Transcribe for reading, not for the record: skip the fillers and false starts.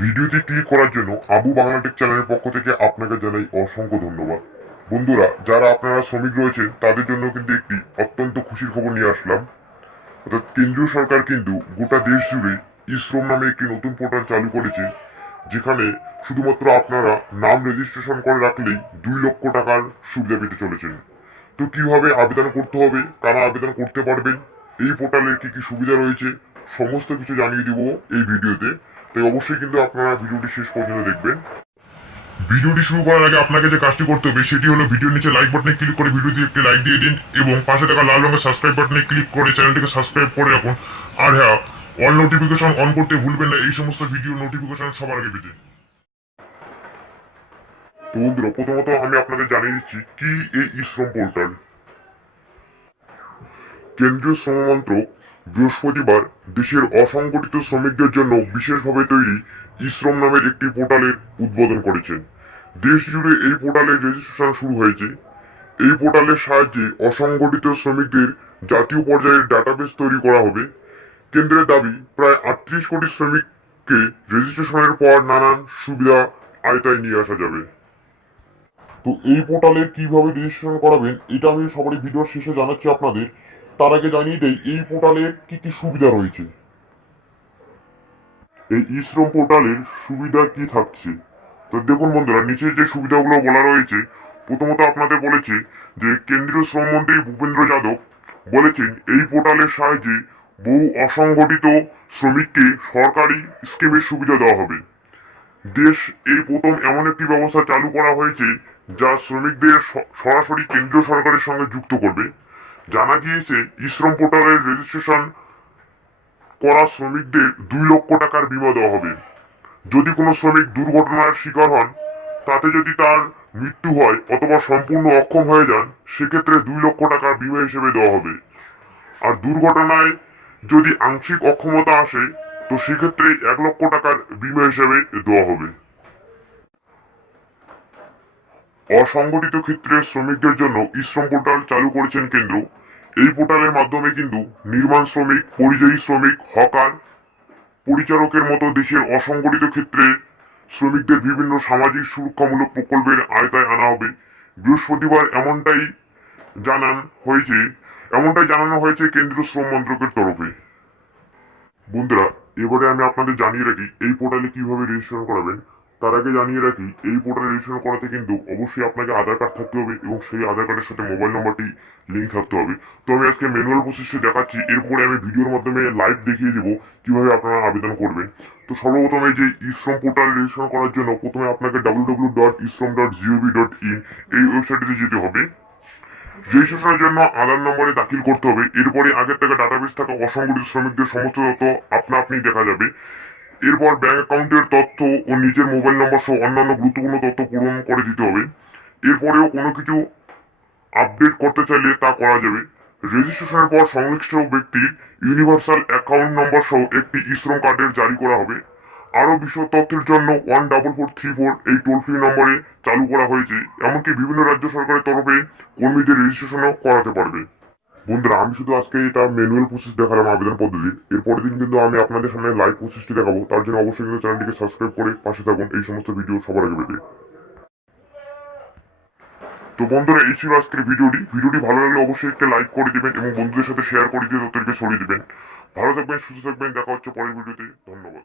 ভিডিওতে ক্লিক করার জন্য আবু বাংলা টেক চ্যানেলের পক্ষ থেকে আপনাকে জানাই অসংখ্য ধন্যবাদ। বন্ধুরা, যারা আপনারা শ্রমিক রয়েছেন তাদের জন্য কিন্তু একটি অত্যন্ত খুশির খবর নিয়ে আসলাম। অর্থাৎ কেন্দ্রীয় সরকার কিন্তু গোটা দেশ জুড়ে ই শ্রম নামে একটি নতুন পোর্টাল চালু করেছে, যেখানে শুধুমাত্র আপনারা নাম রেজিস্ট্রেশন করে রাখলেই 2 লক্ষ টাকার সুবিধা পেতে চলেছেন। তো কিভাবে আবেদন করতে হবে, কারা আবেদন করতে পারবেন, এই পোর্টালের কি কি সুবিধা রয়েছে, সমস্ত কিছু জানিয়ে দিব এই ভিডিওতে। তাই অবশ্যই কিন্তু আপনারা ভিডিওটি শেষ পর্যন্ত দেখবেন। ভিডিওটি শুরু করার আগে আপনাকে যে কাজটি করতে হবে সেটি হলো ভিডিওর নিচে লাইক বাটনে ক্লিক করে ভিডিওতে একটি লাইক দিয়ে দিন এবং পাশে থাকা লাল রঙের সাবস্ক্রাইব বাটনে ক্লিক করে চ্যানেলটিকে সাবস্ক্রাইব করে রাখুন। আর হ্যাঁ, অল নোটিফিকেশন অন করতে ভুলবেন না এই সমস্ত ভিডিও নোটিফিকেশন সবার আগে পেতে। তো বন্ধুরা, প্রথমত আমি আপনাদের জানিয়ে দিচ্ছি কি এই ই শ্রম পোর্টাল। কেন্দ্রীয় শ্রম মন্ত্রক বৃহস্পতিবার দেশের অসংগঠিত শ্রমিকদের জন্য বিশেষভাবে তৈরি ই শ্রম নামের একটি পোর্টালের উদ্বোধন করেছেন। দেশ জুড়ে এই পোর্টালের রেজিস্ট্রেশন শুরু হয়েছে। এই পোর্টালের সাহায্যে অসংগঠিত শ্রমিকদের জাতীয় পর্যায়ের ডাটাবেস তৈরি করা হবে। কেন্দ্রের দাবি, প্রায় 38 কোটি শ্রমিককে রেজিস্ট্রেশনের পর নানান সুবিধা আয়তায় নিয়ে আসা যাবে। তো এই পোর্টালে কিভাবে রেজিস্ট্রেশন করাবেন এটা আমি সবারই ভিডিওর শেষে জানাচ্ছি আপনাদের। তার আগে জানিয়ে দেই এই পোর্টালের কি কি সুবিধা রয়েছে। এই ই শ্রম পোর্টালের সুবিধা কি থাকছে, তো দেখুন বন্ধুরা, নিচের যে সুবিধাগুলো বলা রয়েছে, প্রথমত আপনাদের বলেছে যে কেন্দ্রীয় শ্রমমন্ত্রী ভূপেন্দ্র যাদব বলেছেন এই পোর্টালের সাহায্যে বহু অসংগঠিত শ্রমিককে সরকারি স্কিমের সুবিধা দেওয়া হবে। দেশ এই প্রথম এমন একটি ব্যবস্থা চালু করা হয়েছে যা শ্রমিকদের সরাসরি কেন্দ্রীয় সরকারের সঙ্গে যুক্ত করবে। জানা গিয়েছে ই শ্রম পোর্টালের রেজিস্ট্রেশন করা শ্রমিকদের 2 লক্ষ টাকার বীমা দেওয়া হবে। যদি কোনো শ্রমিক দুর্ঘটনার শিকার হন, তাতে যদি তার মৃত্যু হয় অথবা সম্পূর্ণ অক্ষম হয়ে যান, সেক্ষেত্রে 2 লক্ষ টাকার বীমা হিসেবে দেওয়া হবে। আর দুর্ঘটনায় যদি আংশিক অক্ষমতা আসে, তো সেক্ষেত্রে 1 লক্ষ টাকার বীমা হিসেবে দেওয়া হবে। অসংগঠিত ক্ষেত্রে শ্রমিকদের জন্য ই শ্রম পোর্টাল চালু করেছেন কেন্দ্র। এই পোর্টালের মাধ্যমে কিন্তু নির্মাণ শ্রমিক, পরিযায়ী শ্রমিক, হকার, পরিচারকের মতো দেশের অসংগঠিত ক্ষেত্রে শ্রমিকদের বিভিন্ন সামাজিক সুরক্ষামূলক প্রকল্পের আওতায় আনা হবে। বৃহস্পতিবার এমনটাই জানানো হয়েছে কেন্দ্রীয় শ্রম মন্ত্রকের তরফে। বন্ধুরা, এবারে আমি আপনাদের জানিয়ে রাখি এই পোর্টালে কিভাবে রেজিস্ট্রেশন করাবেন। তার আগে জানিয়ে রাখি এই পোর্টালে রেজিস্ট্রেশন করাতে কিন্তু অবশ্যই আপনাকে আধার কার্ড থাকতে হবে এবং সেই আধার কার্ডের সাথে মোবাইল নাম্বারটি লিঙ্ক থাকতে হবে। তো আমি আজকে ম্যানুয়াল প্রসেসে দেখাচ্ছি, এরপরে আমি ভিডিওর মাধ্যমে লাইভ দেখিয়ে দেবো কিভাবে আপনারা আবেদন করবেন। তো সর্বপ্রথমে যে ই শ্রম পোর্টাল রেজিস্ট্রেশন করার জন্য প্রথমে আপনাকে www.isrom.gov.in এই ওয়েবসাইটে যেতে হবে। রেজিস্ট্রেশনের জন্য আধার নম্বরে দাখিল করতে হবে। এরপরে আগের থেকে ডাটাবেস থাকা অসংগঠিত শ্রমিকদের সমস্ত তথ্য আপনি দেখা যাবে। এরপর ব্যাংক অ্যাকাউন্টের তথ্য ও নিজের মোবাইল নম্বর সহ অন্যান্য গুরুত্বপূর্ণ তথ্য পূরণ করে দিতে হবে। এরপরেও কোনো কিছু আপডেট করতে চাইলে তা করা যাবে। রেজিস্ট্রেশনের পর সংশ্লিষ্ট ব্যক্তির ইউনিভার্সাল অ্যাকাউন্ট নম্বর সহ একটি ই শ্রম কার্ডের জারি করা হবে। আরও বিশদ তথ্যের জন্য 14434 এই টোল ফ্রি নম্বরে চালু করা হয়েছে। এমনকি বিভিন্ন রাজ্য সরকারের তরফে কর্মীদের রেজিস্ট্রেশনও করাতে পারবে। বন্ধুরা, আমি শুধু আজকে এটা ম্যানুয়াল প্রসেস দেখালাম আবেদন পদ্ধতি। এরপরের দিন কিন্তু আমি আপনাদের সামনে লাইভ প্রসেসটি দেখাবো। তার জন্য অবশ্যই কিন্তু চ্যানেলটিকে সাবস্ক্রাইব করে পাশে থাকুন এই সমস্ত ভিডিও সবার আগে পেতে। তো বন্ধুরা, এই ছিল আজকের ভিডিওটি ভালো লাগলে অবশ্যই একটা লাইক করে দিবেন এবং বন্ধুদের সাথে শেয়ার করে দিয়ে তাদেরকে ছড়িয়ে দিবেন। ভালো থাকবেন, সুস্থ থাকবেন, দেখা হচ্ছে পরের ভিডিওতে। ধন্যবাদ।